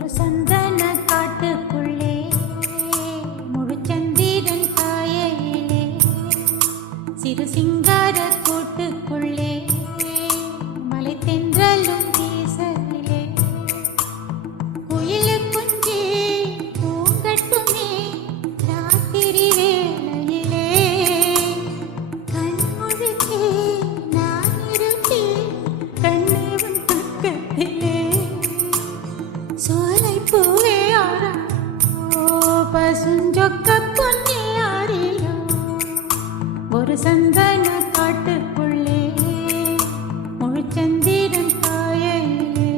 ஒரு சந்தன காட்டுக்குள்ளே முழுச்சந்திரன் காயிலே சிறு சிங்கார கூட்டுக்குள்ளே மலை தென்றலும் வீசலிலே குயிலு குஞ்சு பூங்கட்டுமே ராத்திரி வேளையிலே கண்முழிச்சே நான் இருப்பேன் கண்ணேவன் பக்கத்திலே சோலை பூவே ஆரா பசுஞ்சொக்க பொன்னே ஆறிலோ ஒரு சந்தன காட்டுக்குள்ளே முழுச்சந்திரன் காயிலே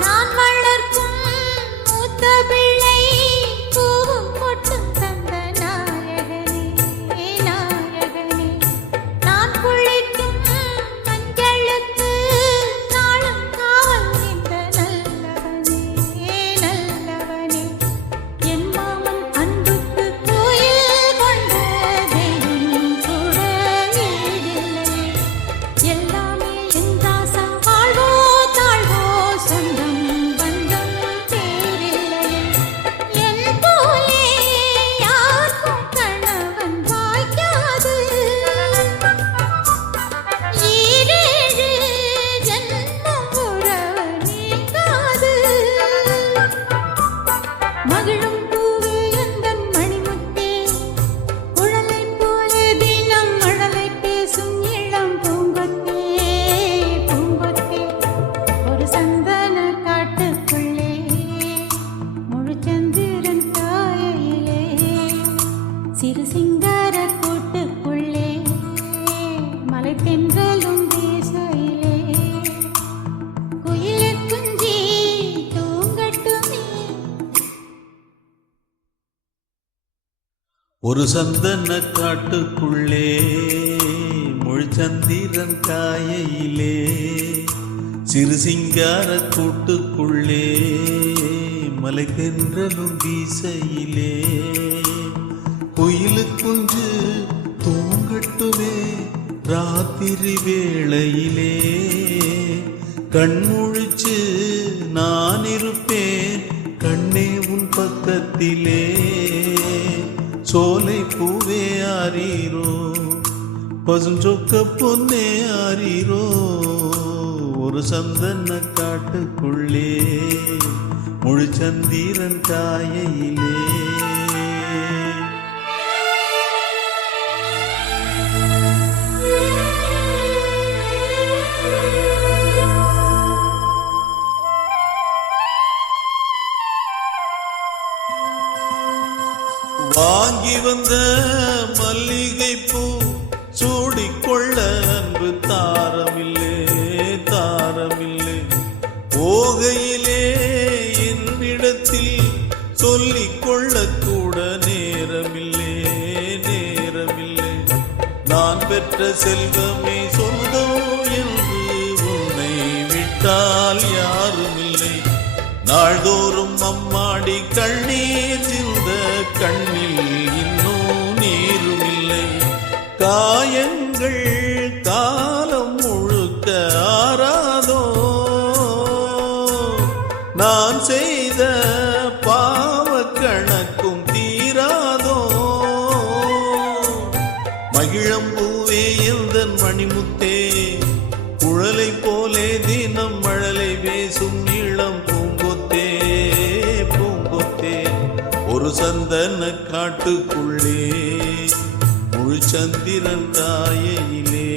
நான் வளர்க்கும் மூத்த பிள்ளை பூவும் பொட்டும் தந்த நாயகனே நாயகனே நான் குளிக்கும் மஞ்சளுக்கு நாளும் காவல் இந்த நல்லவனே நல்லவனே என் மாமன் அன்புக்கு கோயில் கொண்ட தெய்வம் கூட ஈடில்லையே எல்லாமே என் ராசா வாழ்வோ தாழ்வோ சொந்தம் பந்தம் பேரில்லையே என் போலே யாருக்கும் கணவன் வாய்க்காது ஈரேழு ஜன்மம் உறவு நீங்காது மகிழும் பூவே எந்தன் மணிமுத்தே குழலை போலே தினம் மழலை பேசும் இளம் பூங்கொத்தே பூங்கொத்தே ஒரு சந்தன காட்டுக்குள்ளே முழுச்சந்திரன் காயிலே சிறு சிங்கார கூட்டுக்குள்ளே மலை தென்றலும் வீசையிலே குயிலு குஞ்சி தூங்கட்டுமே ஒரு சந்தன காட்டுக்குள்ளே முழுச்சந்திரன் காயிலே சிறு சிங்கார கூட்டுக்குள்ளே மலை தென்றலும் வீசையிலே குயிலு குஞ்சு தூங்கட்டுமே ராத்திரி வேளையிலே கண்முழிச்சு நான் இருப்பேன் கண்ணே உன் பக்கத்திலே சோலை பூவே ஆரீரோ பசுஞ்சொக்க பொன்னே ஆரீரோ ஒரு சந்தன காட்டுக்குள்ளே முழுச்சந்திரன் காயிலே வாங்கி வந்த மல்லிகை பூ சூடிக்கொள்ள அன்பு தாரமில்லே தாரமில்லை போகையிலே என்னிடத்தில் சொல்லிக்கொள்ள கூட நேரமில்லை நேரமில்லை நான் பெற்ற செல்வமே சொந்தம் என்று உன்னை விட்டால் யாருமில்லை நாள்தோறும் அம்மாடி கண்ணீர் சிந்த கண்ணில் இன்னும் நீருமில்லை காயங்கள் காலம் முழுக்க ஆறாதோ நான் செய்த பாவ கணக்கும் தீராதோ மகிழம்பூவே எந்தன் மணிமுத்தே குழலை போலே தினம் மழலை பேசும் இளம் பூங்கொத்தே பூங்கொத்தே ஒரு சந்தன காட்டுக்குள்ளே முழுச்சந்திரன் காயிலே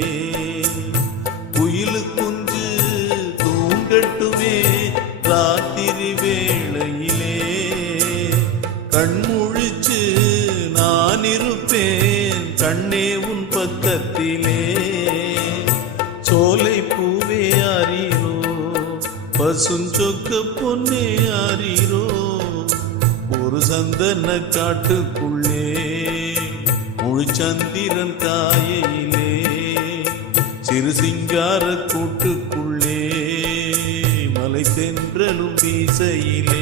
குயிலு குஞ்சு தூங்கட்டுமே ராத்திரி வேளையிலே கண்முழிச்சு நான் இருப்பேன் கண்ணே உன் பக்கத்திலே சோலை பூவே ஆரீரோ பசுஞ்சொக்க பொன்னே ஆரீரோ ஒரு சந்தன காட்டுக்குள்ளே முழுச்ச சந்திரன் காயையிலே சிறு சிங்கார கூட்டுக்குள்ளே மலை தென்றலும் வீசையிலே